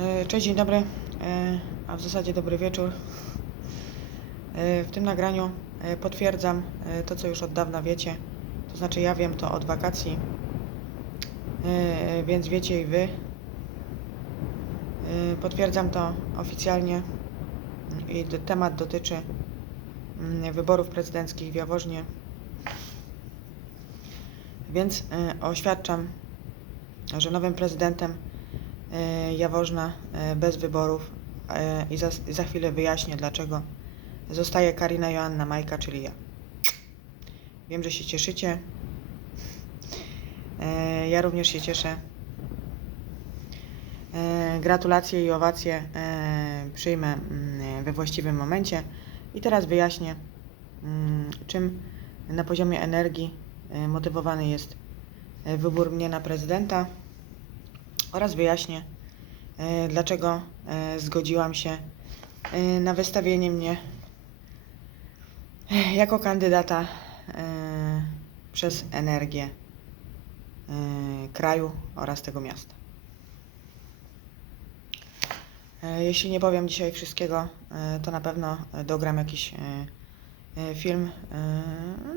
E, Cześć, dzień dobry, e, a w zasadzie dobry wieczór. E, W tym nagraniu potwierdzam to, co już od dawna wiecie. To znaczy, ja wiem to od wakacji, więc wiecie i wy. Potwierdzam to oficjalnie i temat dotyczy mm, wyborów prezydenckich w Jaworznie. Więc oświadczam, że nowym prezydentem e, Jaworzna e, bez wyborów e, i za, za chwilę wyjaśnię dlaczego zostaje Karina Joanna Majka, czyli ja. Wiem, że się cieszycie. Ja również się cieszę. Gratulacje i owacje przyjmę mm, we właściwym momencie. I teraz wyjaśnię, mm, czym na poziomie energii motywowany jest wybór mnie na prezydenta oraz wyjaśnię, e, dlaczego e, zgodziłam się e, na wystawienie mnie jako kandydata przez energię kraju oraz tego miasta. Jeśli nie powiem dzisiaj wszystkiego, to na pewno dogram jakiś film,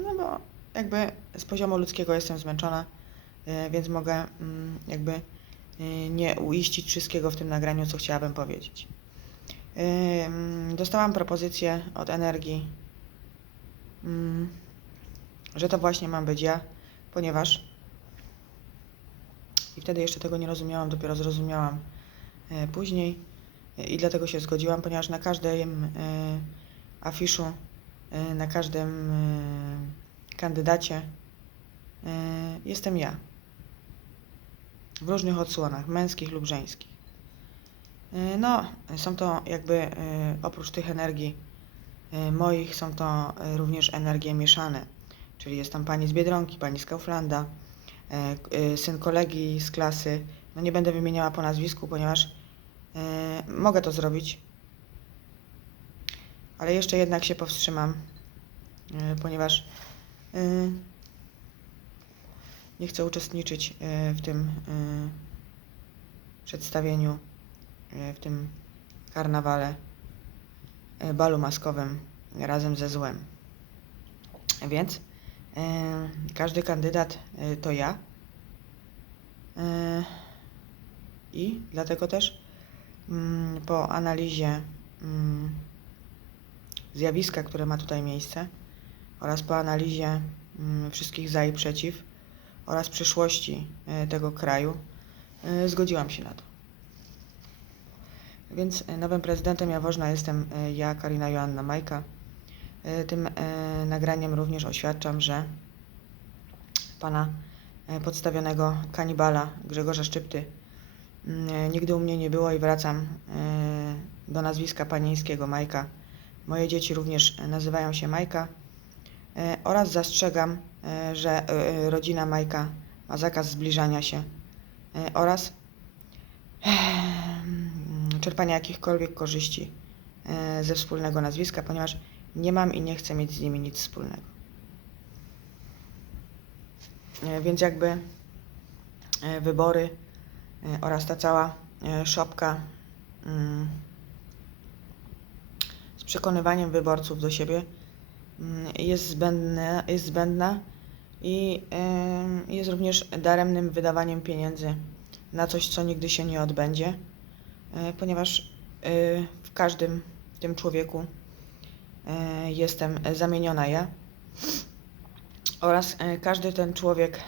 no bo jakby z poziomu ludzkiego jestem zmęczona, więc mogę mm, jakby nie uiścić wszystkiego w tym nagraniu, co chciałabym powiedzieć. Dostałam propozycję od energii, że to właśnie mam być ja, ponieważ i wtedy jeszcze tego nie rozumiałam, dopiero zrozumiałam e, później i dlatego się zgodziłam, ponieważ na każdym e, afiszu, na każdym kandydacie jestem ja. W różnych odsłonach, męskich lub żeńskich. E, No, są to jakby e, oprócz tych energii e, moich, są to również energie mieszane. Czyli jest tam pani z Biedronki, pani z Kauflanda, syn kolegi z klasy. No nie będę wymieniała po nazwisku, ponieważ mogę to zrobić, ale jeszcze jednak się powstrzymam, ponieważ nie chcę uczestniczyć e, w tym e, przedstawieniu, e, w tym karnawale, balu maskowym razem ze złem. Więc każdy kandydat to ja. I dlatego też mm, po analizie mm, zjawiska, które ma tutaj miejsce oraz po analizie mm, wszystkich za i przeciw oraz przyszłości e, tego kraju e, zgodziłam się na to. Więc e, nowym prezydentem Jaworzna jestem ja, Karina Joanna Majka. Tym nagraniem również oświadczam, że pana podstawionego kanibala Grzegorza Szczypty mm, nigdy u mnie nie było i wracam do nazwiska panieńskiego Majka. Moje dzieci również nazywają się Majka oraz zastrzegam, e, że e, e, rodzina Majka ma zakaz zbliżania się e, oraz czerpania jakichkolwiek korzyści e, ze wspólnego nazwiska, ponieważ nie mam i nie chcę mieć z nimi nic wspólnego. E, Więc jakby e, wybory e, oraz ta cała e, szopka mm, z przekonywaniem wyborców do siebie jest zbędna, jest zbędna i jest również daremnym wydawaniem pieniędzy na coś, co nigdy się nie odbędzie, e, ponieważ e, w każdym tym człowieku e, jestem zamieniona ja oraz każdy ten człowiek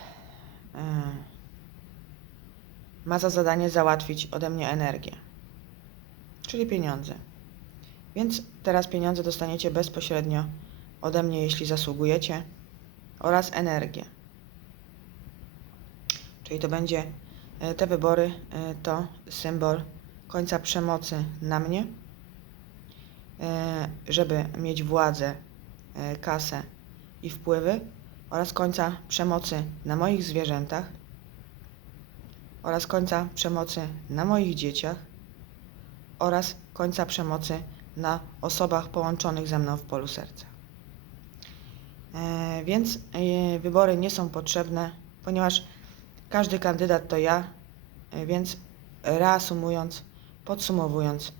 ma za zadanie załatwić ode mnie energię, czyli pieniądze. Więc teraz pieniądze dostaniecie bezpośrednio ode mnie, jeśli zasługujecie, oraz energię. Czyli to będzie e, te wybory, e, to symbol końca przemocy na mnie, e, żeby mieć władzę, kasę i wpływy oraz końca przemocy na moich zwierzętach oraz końca przemocy na moich dzieciach oraz końca przemocy na osobach połączonych ze mną w polu serca. E, więc e, wybory nie są potrzebne, ponieważ każdy kandydat to ja, e, więc reasumując, podsumowując,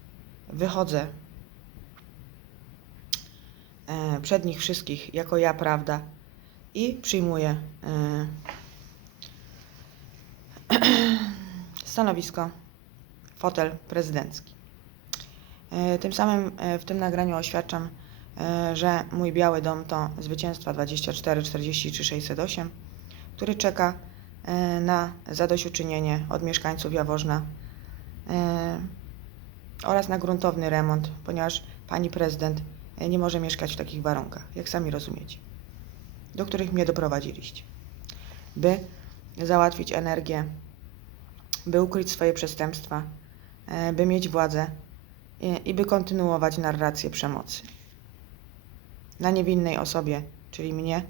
wychodzę przed nich wszystkich jako ja, prawda, i przyjmuję stanowisko, fotel prezydencki. Tym samym w tym nagraniu oświadczam, że mój biały dom to zwycięstwa 24 43 608, który czeka e, na zadośćuczynienie od mieszkańców Jaworzna e, oraz na gruntowny remont, ponieważ pani prezydent e, nie może mieszkać w takich warunkach, jak sami rozumiecie, do których mnie doprowadziliście. By załatwić energię, by ukryć swoje przestępstwa, e, by mieć władzę i by kontynuować narrację przemocy. Na niewinnej osobie, czyli mnie,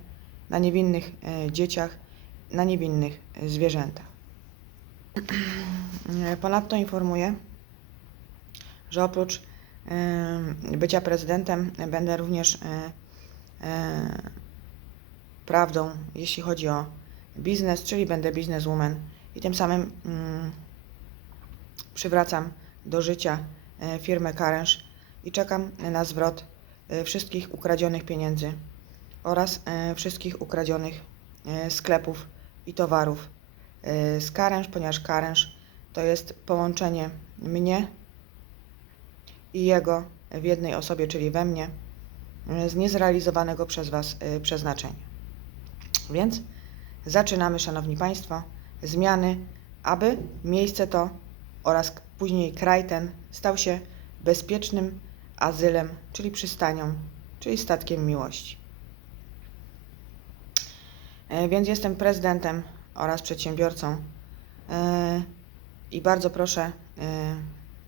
na niewinnych e, dzieciach, na niewinnych e, zwierzętach. E, Ponadto informuję, że oprócz bycia prezydentem będę również prawdą, jeśli chodzi o biznes, czyli będę bizneswoman i tym samym mm, przywracam do życia firmę Karenż i czekam na zwrot wszystkich ukradzionych pieniędzy oraz e, wszystkich ukradzionych e, sklepów i towarów e, z Karenż, ponieważ Karenż to jest połączenie mnie i jego w jednej osobie, czyli we mnie, e, z niezrealizowanego przez Was e, przeznaczenia. Więc zaczynamy, Szanowni Państwo, zmiany, aby miejsce to oraz później kraj ten stał się bezpiecznym azylem, czyli przystanią, czyli statkiem miłości. E, Więc jestem prezydentem oraz przedsiębiorcą e, i bardzo proszę e,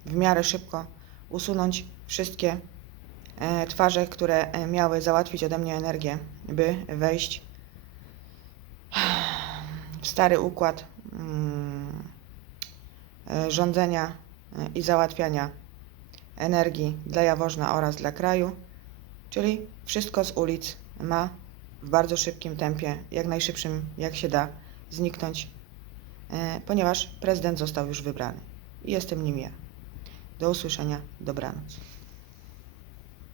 w miarę szybko usunąć wszystkie twarze, które miały załatwić ode mnie energię, by wejść w stary układ mm, rządzenia i załatwiania energii dla Jaworzna oraz dla kraju, czyli wszystko z ulic ma w bardzo szybkim tempie, jak najszybszym jak się da, zniknąć, e, ponieważ prezydent został już wybrany i jestem nim ja. Do usłyszenia, dobranoc.